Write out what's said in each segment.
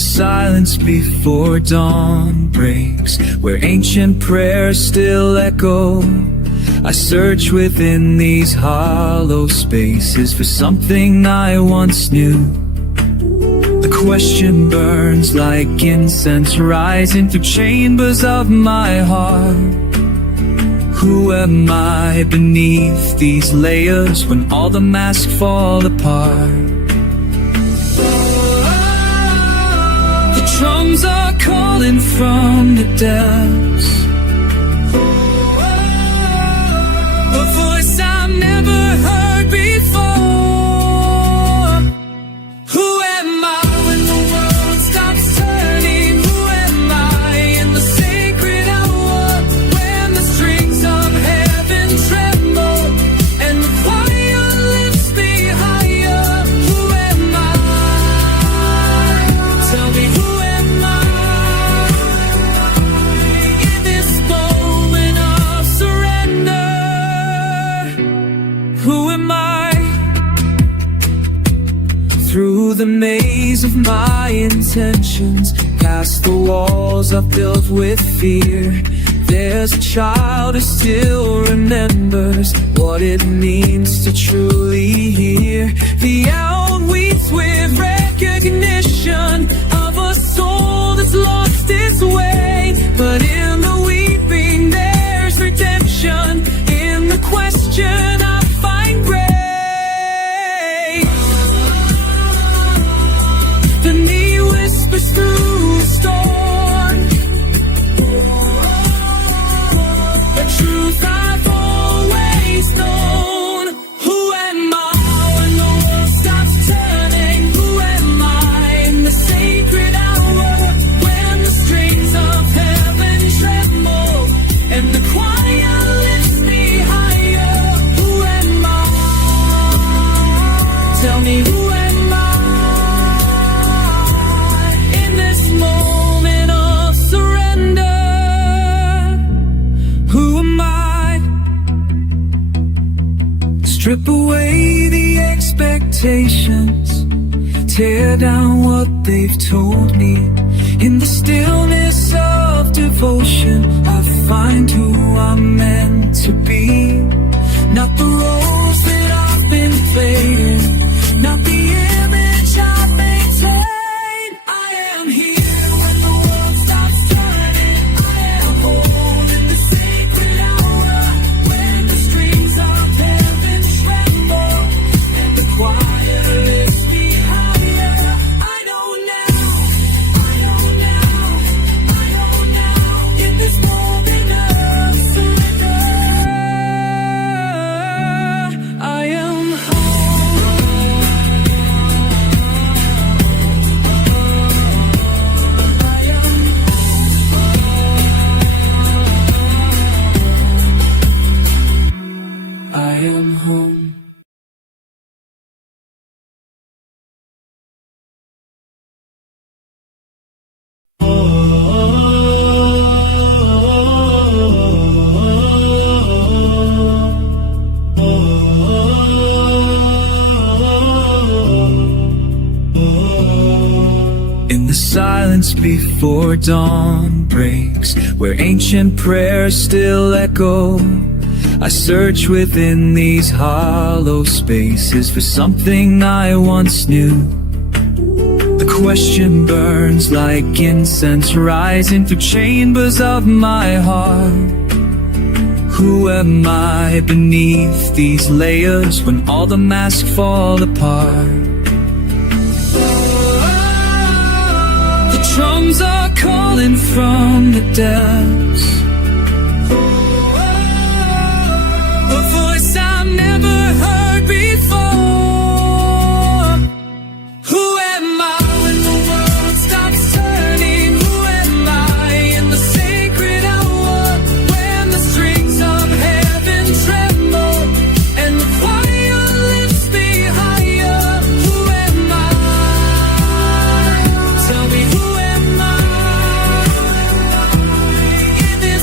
silence before dawn breaks, where ancient prayers still echo, I search within these hollow spaces for something I once knew. The question burns like incense rising through chambers of my heart. Who am I beneath these layers when all the masks fall apart? The drums are calling from the depths, a voice I've never heard before. Who am I when the world stops turning? Who am I in the sacred hour when the strings of heaven tremble and the choir lifts me higher? Who am I? Tell me, who am I in this moment of surrender? Who am I? Through the maze of my intentions, past the walls I've built with fear, there's a child who still remembers what it means to truly hear. The outweeds with recognition of a soul that's lost its way, but in the weeping there's redemption. In the question I find grace. The knee whispers through the storm, the truth I've always known. Who am I when the world stops turning? Who am I in the sacred hour when the strings of heaven tremble and the choir lifts me higher? Who am I? Tell me, who am I in this moment of surrender? Who am I? Strip away the expectations, tear down what they've told me. In the stillness of devotion, I find who I'm meant to be. Not the roles that I've been playing, not the image I've maintained. I am here when the world stops turning. I am whole in the sacred hour when the strings of heaven tremble and the choir lifts me higher. I know now, I know now, I know now. In this moment of surrender, I am I am home. In the silence before dawn breaks, where ancient prayers still echo, I search within these hollow spaces for something I once knew. The question burns like incense rising through chambers of my heart. Who am I beneath these layers when all the masks fall apart? The drums are calling from the depths, a voice I've never heard before. Who am I when the world stops turning? Who am I in the sacred hour when the strings of heaven tremble and the choir lifts me higher? Who am I? Tell me, who am I in this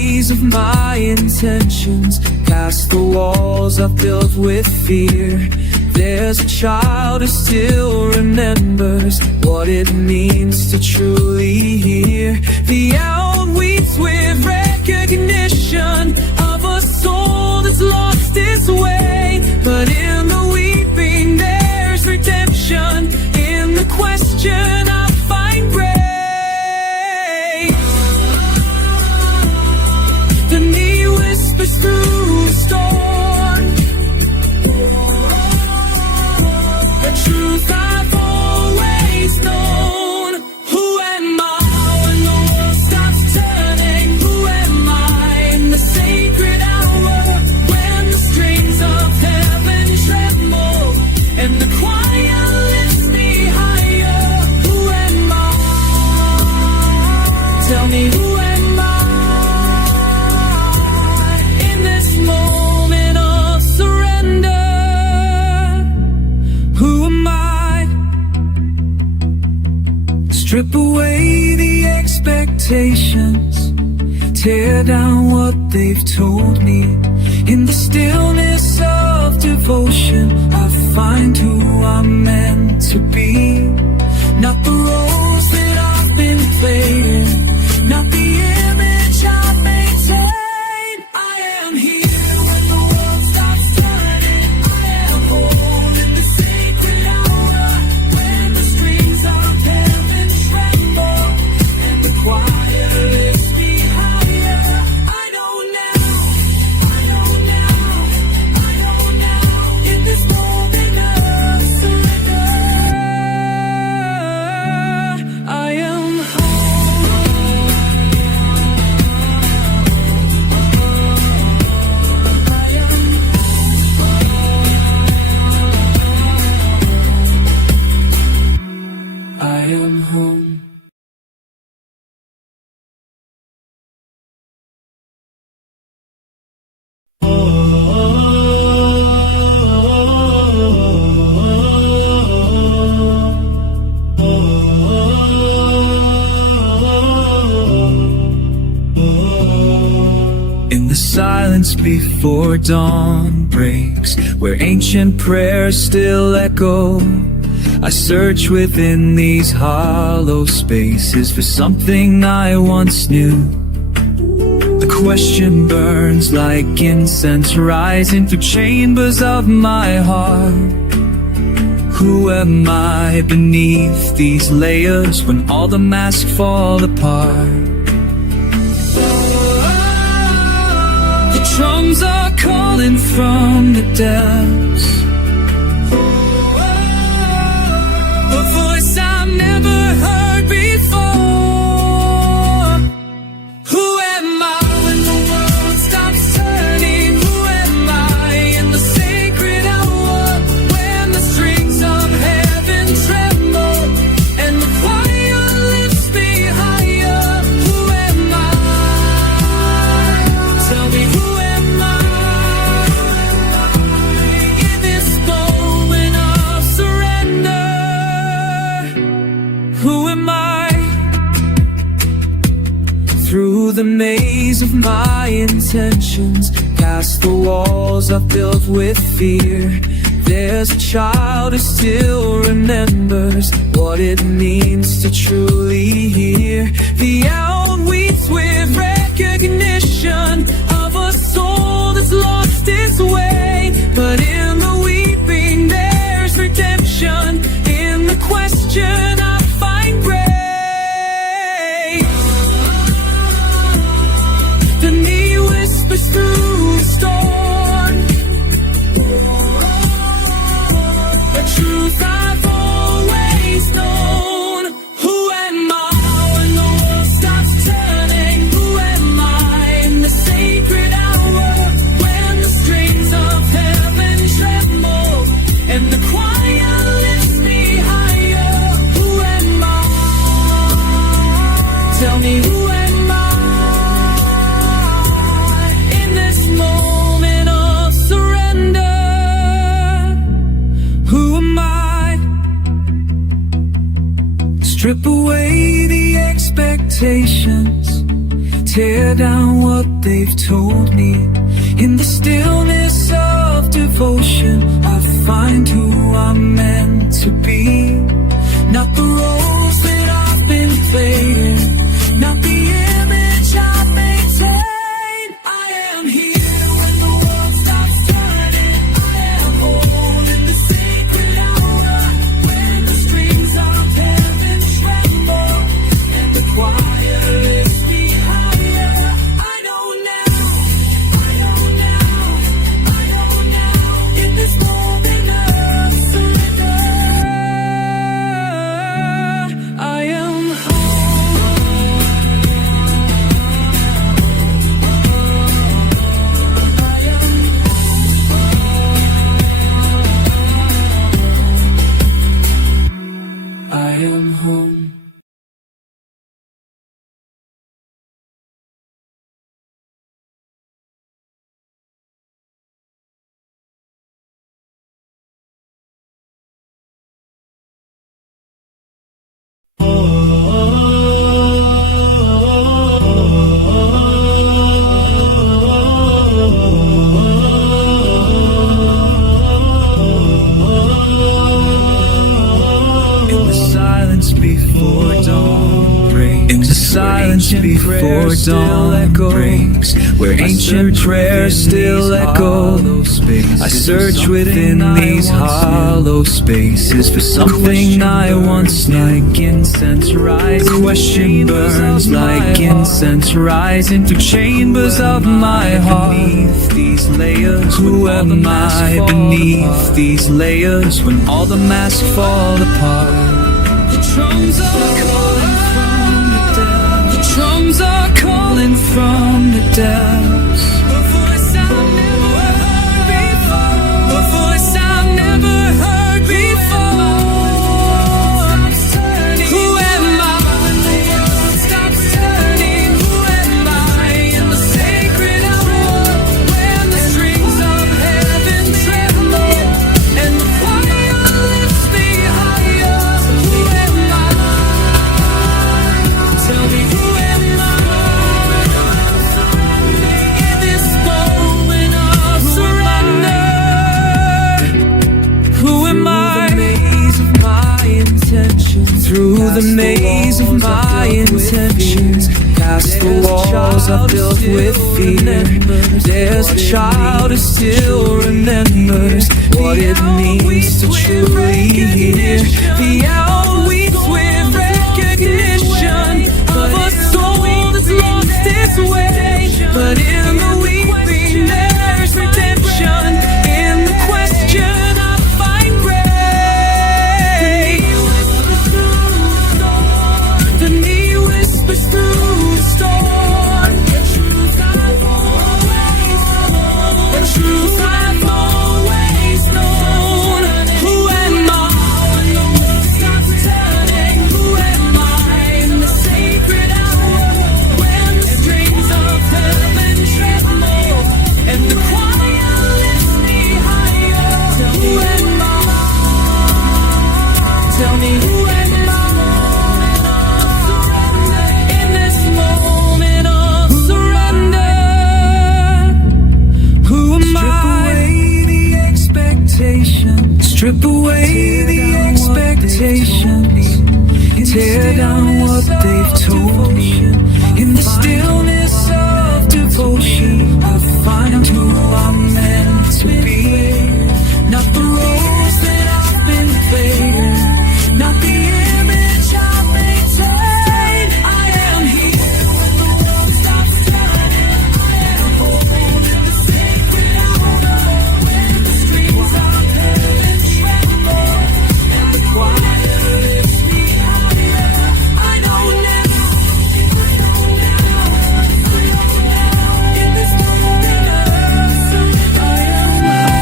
maze of my intentions, past the walls I've built with fear. There's a child who still remembers what it means to truly hear. The outweeds with recognition of a soul that's lost its way. But in the weeping there's redemption, in the question I find grace. The knee whispers through the storm, the truth I've always known. Who am I when the world stops turning? Who am I in the sacred hour, when the strings of heaven tremble and the choir lifts me higher? Who am I? Tell me, who am I in this moment of surrender? Who am I? Strip away the expectations, tear down what they've told me. In the stillness of devotion, I find who I'm meant to be. Not the roles that I've been playing, not the image I've maintained. I am here when the world stops turning. I am whole in the sacred hour, when the strings of heaven tremble and the choir lifts me higher. I know now, I know now, I know now, in this moment of surrender, I am I am home. In the silence before dawn breaks, where ancient prayers still echo, I search within these hollow spaces for something I once knew. The question burns like incense rising through chambers of my heart. Who am I beneath these layers when all the masks fall apart? The drums are calling from the depths, a voice I've never heard before. Who am I when the world stops turning? Who am I in the sacred hour, when the strings of heaven tremble and the choir lifts me higher? Who am I? Tell me, who am I in this moment of surrender? Who am I? Through the maze of my intentions, past the walls I've built with fear. There's a child who still remembers what it means to truly hear. The outweeds with recognition of a soul that's lost its way. But in the weeping there's redemption, in the question I find grace. The knee whispers through the storm, the truth I've always known. Who am I when the world stops turning? Who am I in the sacred hour, when the strings of heaven tremble and the choir lifts me higher? Who am I? Tell me, who am I in this moment of surrender? Who am I? Strip away the expectations, tear down what they've told me. In the stillness of devotion, I find who I'm meant to be. Not the roles that I've been playing, not the image I maintain. I am here when the world stops turning. I am whole in the sacred hour, when the strings of heaven tremble and the choir lifts me higher. I know now, I know now, I know now. In this moment of surrender, I am I am home. In the silence before dawn breaks, in the silence before dawn breaks, where ancient prayers still echo, I search within these hollow spaces for something I once knew. Like incense rising, question burns like incense rising through chambers of my heart. Beneath these layers, who am I beneath these layers when all the masks fall apart? The drums are calling from the depths. The drums are calling from the depths. A voice I've never heard before. A voice I've never heard before. Who am I when the earth stops turning? Who am I in the sacred hour, when the strings of heaven tremble and the choir lifts me higher? Who am I? Tell me, who am I in this moment of surrender? Who am I? Through the maze of my intentions, past the walls I built with fear, there's a child who still remembers what it means to truly hear. The hour weeps with recognition of a soul that's lost its way, but in the weeping there's redemption. In the question I find grace. The knee whispers through the storm. The truth I've always known. The truth I've always known. Who am I when the world stops turning? Who am I in the sacred hour, when the strings of heaven tremble and the choir lifts me higher? Who am I? Tell me, who am I? In this moment of surrender, who am I? Strip away the expectations, tear down what they've told me. In the stillness of devotion, I find who I'm meant to be. Not the roles that I've been playing, not the image I maintain. I am here when the world stops turning. I am whole in the sacred hour, when the strings of heaven tremble and the choir lifts me higher. I know now, in this moment of surrender, I am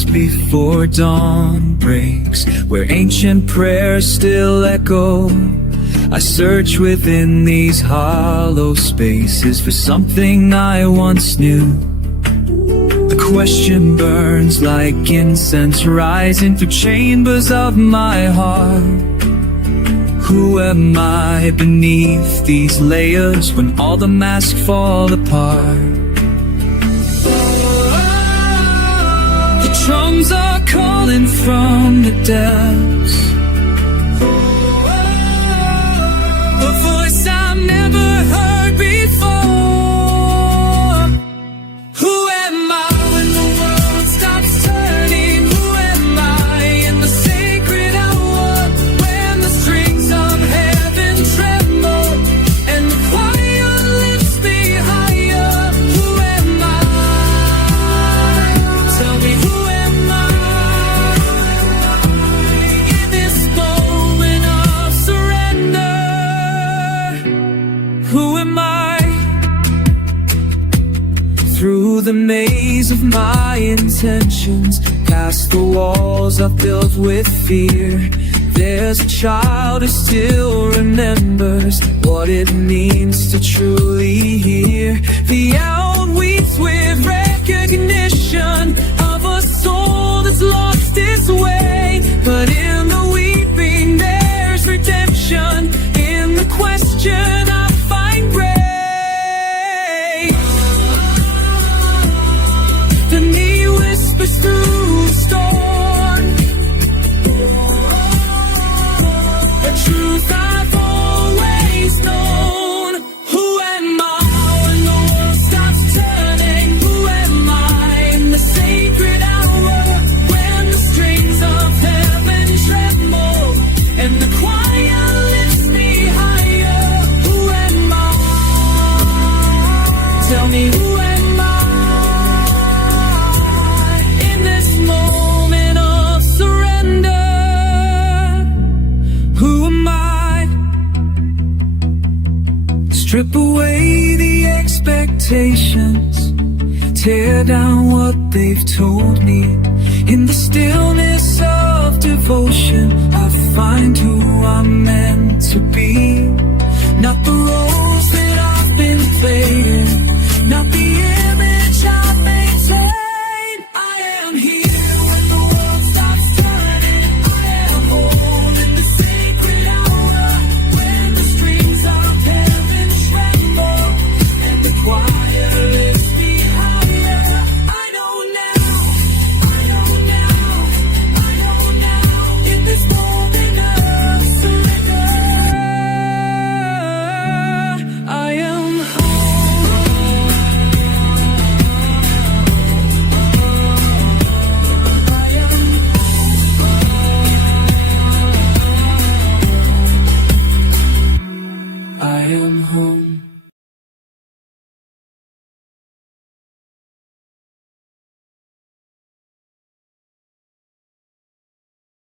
just before dawn breaks, where ancient prayers still echo. I search within these hollow spaces for something I once knew. The question burns like incense rising through chambers of my heart. Who am I beneath these layers when all the masks fall apart? The drums are calling from the depths, a voice I've never heard before. Who am I when the world stops turning? Who am I in the sacred hour, when the strings of heaven tremble and the choir lifts me higher? Who am I? Tell me, who am I in this moment of surrender? Who am I? Through the maze of my intentions, past the walls I've built with fear, there's a child who still remembers what it means to truly hear. The outweeds with recognition of a soul that's lost its way, but in the weeping there's redemption. In the question I find grace. The knee whispers through the storm, a truth I've always known. Who am I when the world stops turning? Who am I in the sacred hour, when the strings of heaven tremble and the choir lifts me higher? Who am I? Tell me, who am I in this moment of surrender? Who am I? Strip away the expectations, tear down what they've told me. In the stillness of devotion, I find who I'm meant to be. Not the